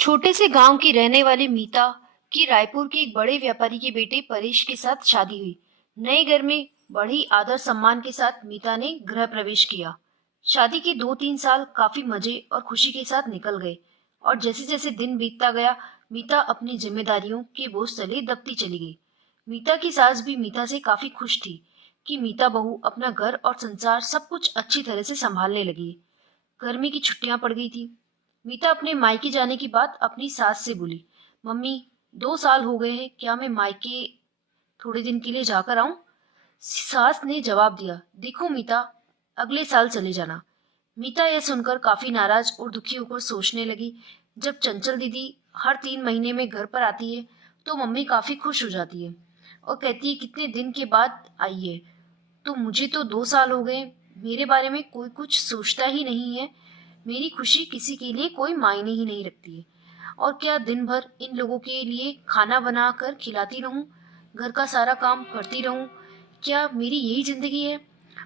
छोटे से गांव की रहने वाली मीता की रायपुर के एक बड़े व्यापारी के बेटे परेश के साथ शादी हुई। नए घर में बड़ी आदर सम्मान के साथ मीता ने गृह प्रवेश किया। शादी के 2-3 साल काफी मजे और खुशी के साथ निकल गए और जैसे जैसे दिन बीतता गया मीता अपनी जिम्मेदारियों के बोझ तले दबती चली गई। मीता की सास भी मीता से काफी खुश थी कि मीता बहू अपना घर और संसार सब कुछ अच्छी तरह से संभालने लगी। गर्मी की छुट्टियां पड़ गई थी। मीता अपने मायके जाने की बात अपनी सास से बोली। मम्मी, 2 साल हो गए हैं, क्या मैं मायके थोड़े दिन के लिए जाकर आऊं? सास ने जवाब दिया, देखो मीता, अगले साल चले जाना। मीता यह सुनकर काफी नाराज और दुखी होकर सोचने लगी। जब चंचल दीदी हर 3 महीने में घर पर आती है तो मम्मी काफी खुश हो जाती है और कहती है कितने दिन के बाद आई है। तो मुझे तो 2 साल हो गए, मेरे बारे में कोई कुछ सोचता ही नहीं है। मेरी खुशी किसी के लिए कोई मायने ही नहीं रखती है। और क्या दिन भर इन लोगों के लिए खाना बना कर खिलाती रहूं, घर का सारा काम करती रहूं? क्या मेरी यही जिंदगी है?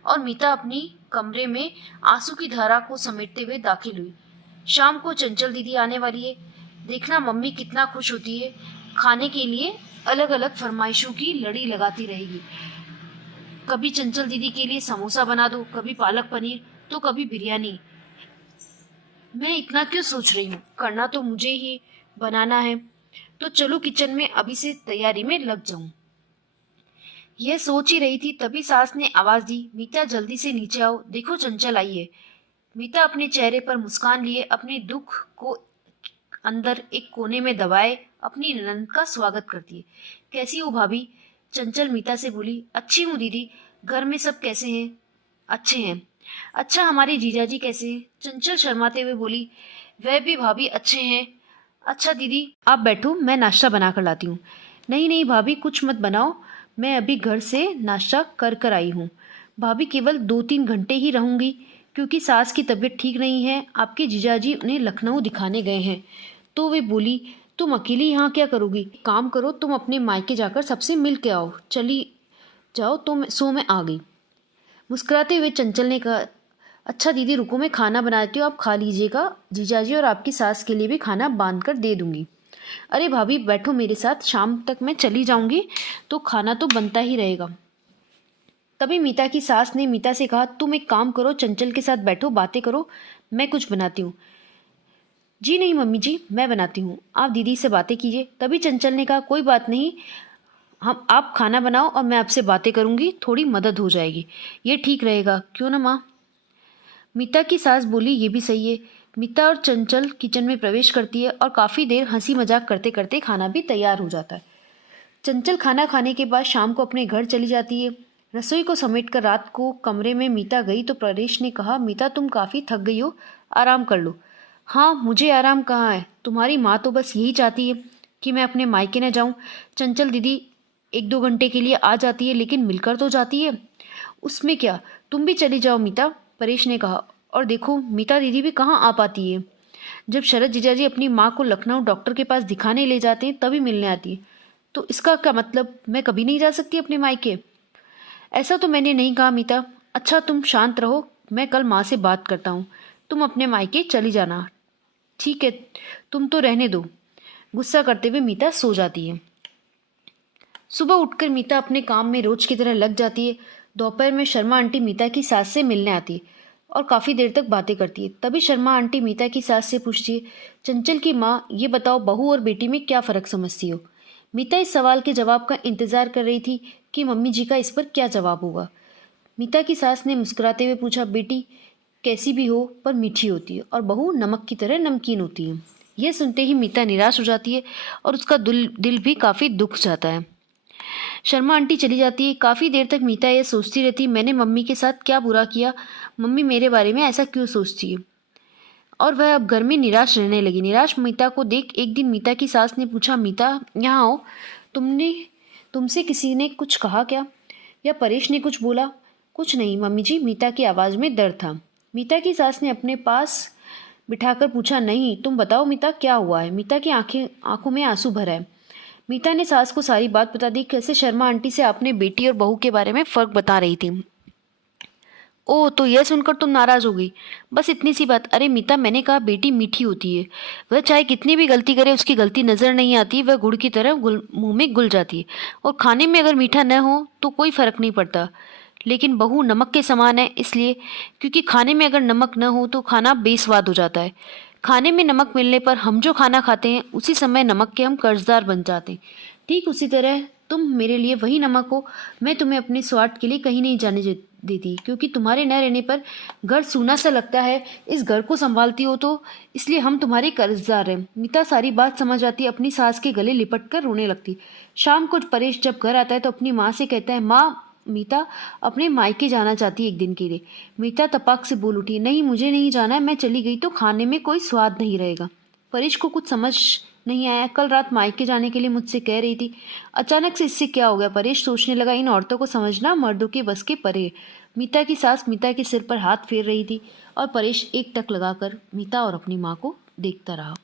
और मीता अपनी कमरे में आंसू की धारा को समेटते हुए दाखिल हुई। शाम को चंचल दीदी आने वाली है, देखना मम्मी कितना खुश होती है। खाने के लिए अलग अलग फरमाइशों की लड़ी लगाती रहेगी। कभी चंचल दीदी के लिए समोसा बना दो, कभी पालक पनीर, तो कभी बिरयानी। मैं इतना क्यों सोच रही हूँ, करना तो मुझे ही बनाना है। तो चलो किचन में अभी से तैयारी में लग जाऊं। यह सोच ही रही थी तभी सास ने आवाज दी, मीता जल्दी से नीचे आओ, देखो चंचल आई है। मीता अपने चेहरे पर मुस्कान लिए अपने दुख को अंदर एक कोने में दबाए अपनी ननद का स्वागत करती है। कैसी हो भाभी? चंचल मीता से बोली। अच्छी हूँ दीदी, घर में सब कैसे हैं? अच्छे हैं। अच्छा, हमारे जीजाजी कैसे हैं? चंचल शर्माते हुए बोली। वह भी भाभी अच्छे हैं। अच्छा दीदी आप बैठो, मैं नाश्ता बना कर लाती हूँ। नहीं नहीं भाभी, कुछ मत बनाओ, मैं अभी घर से नाश्ता कर कर आई हूँ। भाभी केवल 2-3 घंटे ही रहूंगी क्योंकि सास की तबीयत ठीक नहीं है। आपके जीजाजी उन्हें लखनऊ दिखाने गए हैं। तो वे बोली, तुम अकेली यहाँ क्या करोगी? काम करो, तुम अपने मायके जाकर सबसे मिल के आओ। चली जाओ तो मैं आ गई। मुस्कुराते हुए चंचल ने कहा, अच्छा दीदी रुको, मैं खाना बनाती हूँ, आप खा लीजिएगा। जीजाजी और आपकी सास के लिए भी खाना बांध कर दे दूंगी। अरे भाभी बैठो मेरे साथ, शाम तक मैं चली जाऊंगी तो खाना तो बनता ही रहेगा। तभी मीता की सास ने मीता से कहा, तुम एक काम करो, चंचल के साथ बैठो, बातें करो, मैं कुछ बनाती हूँ। जी नहीं मम्मी जी, मैं बनाती हूँ, आप दीदी से बातें कीजिए। तभी चंचल ने कहा, कोई बात नहीं, हम आप खाना बनाओ और मैं आपसे बातें करूंगी, थोड़ी मदद हो जाएगी। ये ठीक रहेगा, क्यों ना माँ? मीता की सास बोली, ये भी सही है। मीता और चंचल किचन में प्रवेश करती है और काफ़ी देर हंसी मजाक करते करते खाना भी तैयार हो जाता है। चंचल खाना खाने के बाद शाम को अपने घर चली जाती है। रसोई को समेटकर रात को कमरे में मीता गई तो परेश ने कहा, मीता तुम काफ़ी थक गई हो, आराम कर लो। हाँ, मुझे आराम कहाँ है, तुम्हारी माँ तो बस यही चाहती है कि मैं अपने मायके न जाऊँ। चंचल दीदी 1-2 घंटे के लिए आ जाती है लेकिन मिलकर तो जाती है। उसमें क्या, तुम भी चली जाओ मीता, परेश ने कहा। और देखो मीता दीदी भी कहाँ आ पाती है, जब शरद जीजाजी अपनी माँ को लखनऊ डॉक्टर के पास दिखाने ले जाते हैं तभी मिलने आती है। तो इसका क्या मतलब, मैं कभी नहीं जा सकती अपने मायके? ऐसा तो मैंने नहीं कहा मीता। अच्छा तुम शांत रहो, मैं कल माँ से बात करता हूँ, तुम अपने मायके चली जाना। ठीक है, तुम तो रहने दो। गुस्सा करते हुए मीता सो जाती है। सुबह उठकर मीता अपने काम में रोज की तरह लग जाती है। दोपहर में शर्मा आंटी मीता की सास से मिलने आती है और काफ़ी देर तक बातें करती है। तभी शर्मा आंटी मीता की सास से पूछती है, चंचल की माँ, ये बताओ बहू और बेटी में क्या फ़र्क समझती हो? मीता इस सवाल के जवाब का इंतज़ार कर रही थी कि मम्मी जी का इस पर क्या जवाब होगा। मीता की सास ने मुस्कुराते हुए पूछा, बेटी कैसी भी हो पर मीठी होती है और बहू नमक की तरह नमकीन होती है। यह सुनते ही मीता निराश हो जाती है और उसका दिल भी काफ़ी दुख जाता है। शर्मा आंटी चली जाती है। काफ़ी देर तक मीता यह सोचती रहती, मैंने मम्मी के साथ क्या बुरा किया, मम्मी मेरे बारे में ऐसा क्यों सोचती है। और वह अब घर में निराश रहने लगी। निराश मीता को देख एक दिन मीता की सास ने पूछा, मीता यहाँ आओ, तुमने तुमसे किसी ने कुछ कहा क्या, या परेश ने कुछ बोला? कुछ नहीं मम्मी जी, मीता की आवाज़ में दर्द था। मीता की सास ने अपने पास बिठाकर पूछा, नहीं तुम बताओ मीता क्या हुआ है। मीता की आंखों में आंसू भरा है। मीता ने सास को सारी बात बता दी, कैसे शर्मा आंटी से अपने बेटी और बहू के बारे में फ़र्क बता रही थी। ओह, तो यह सुनकर तुम नाराज हो गई। बस इतनी सी बात। अरे मीता, मैंने कहा बेटी मीठी होती है। वह चाहे कितनी भी गलती करे, उसकी गलती नजर नहीं आती, वह गुड़ की तरह मुंह में घुल जाती है। और खाने में अगर मीठा न हो तो कोई फर्क नहीं पड़ता। लेकिन बहू नमक के समान है, इसलिए क्योंकि खाने में अगर नमक न हो तो खाना बेस्वाद हो जाता है। खाने में नमक मिलने पर हम जो खाना खाते हैं उसी समय नमक के हम कर्जदार बन जाते हैं। ठीक उसी तरह तुम मेरे लिए वही नमक हो। मैं तुम्हें अपने स्वार्थ के लिए कहीं नहीं जाने देती, क्योंकि तुम्हारे न रहने पर घर सूना सा लगता है। इस घर को संभालती हो तो इसलिए हम तुम्हारे कर्जदार हैं। मीता सारी बात समझ आती, अपनी सास के गले लिपट कर रोने लगती। शाम को परेश जब घर आता है तो अपनी माँ से कहता है, माँ, मीता अपने मायके जाना चाहती है एक दिन के लिए। मीता तपाक से बोल उठी, नहीं, मुझे नहीं जाना है। मैं चली गई तो खाने में कोई स्वाद नहीं रहेगा। परेश को कुछ समझ नहीं आया। कल रात मायके जाने के लिए मुझसे कह रही थी, अचानक से इससे क्या हो गया? परेश सोचने लगा, इन औरतों को समझना मर्दों के बस के परे है। मीता की सास मीता के सिर पर हाथ फेर रही थी और परेश एक टक लगाकर मीता और अपनी माँ को देखता रहा।